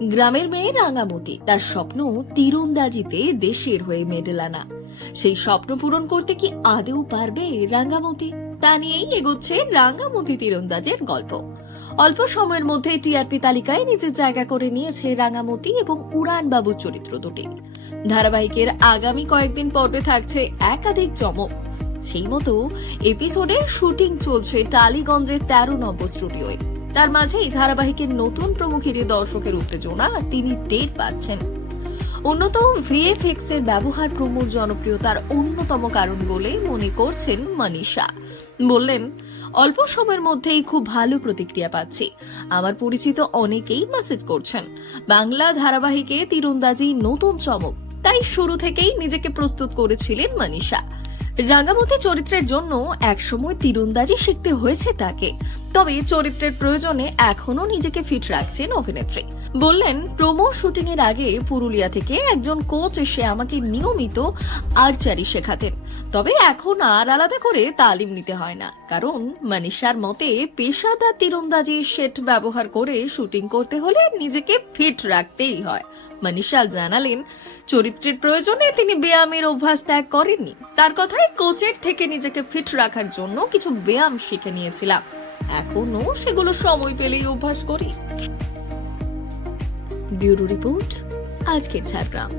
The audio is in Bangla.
গ্রামের মেয়ে রাঙামতি তার স্বপ্ন তীরন্দাজিতে দেশের হয়ে মেডেল আনা। সেই স্বপ্ন পূরণ করতে কি আদেও পারবে রাঙ্গামতি তা নিয়েই এগোচ্ছে রাঙ্গামতি তীরন্দাজের গল্প। অল্প সময়ের মধ্যে টিআরপি তালিকায় নিজের জায়গা করে নিয়েছে রাঙামতি এবং উড়ান বাবুর চরিত্র দুটি। ধারাবাহিকের আগামী কয়েকদিন পর্বে থাকছে একাধিক চমক। সেই মতো এপিসোডের শুটিং চলছে টালিগঞ্জের তেরো নম্বর স্টুডিওয়ে। তার মাঝেই ধারাবাহিকের নতুন প্রমুখ দর্শকের উত্তেজনা, আর তিনি টের পাচ্ছেন। উন্নত ভিএফএক্স এর ব্যবহার প্রমোর জনপ্রিয়তার অন্যতম কারণ বলে মনে করছেন মনীষা বললেন, অল্প সময়ের মধ্যেই খুব ভালো প্রতিক্রিয়া পাচ্ছি। আমার পরিচিত অনেকেই মেসেজ করছেন, বাংলা ধারাবাহিকে তীরন্দাজি নতুন চমক। তাই শুরু থেকেই নিজেকে প্রস্তুত করেছিলেন মনীষা রাঙ্গামতি চরিত্রের জন্য একসময় তীরন্দাজি শিখতে হয়েছে তাকে। তবে চরিত্রের প্রয়োজনে এখনও নিজেকে ফিট রাখছেন অভিনেত্রী। বললেন প্রোমো শুটিং এর আগে পুরুলিয়া থেকে একজন কোচ এসে আমাকে নিয়মিত আর্চারি শেখাতেন। তবে এখন আর আলাদা করে তালিম নিতে হয় না। কারণ মনীষার মতে, পেশাদার তীরন্দাজি সেট ব্যবহার করে শুটিং করতে হলে নিজেকে ফিট রাখতেই হয়। মনীষা জানালেন, চরিত্রের প্রয়োজনে তিনি ব্যায়ামের অভ্যাস ত্যাগ করেননি। তার কথায় কোচের থেকে নিজেকে ফিট রাখার জন্য কিছু ব্যায়াম শিখে নিয়েছিলাম। এখনও সেগুলো সময় পেলেই অভ্যাস করি। ব্যুরো রিপোর্ট, আজকের ঝাড়গ্রাম।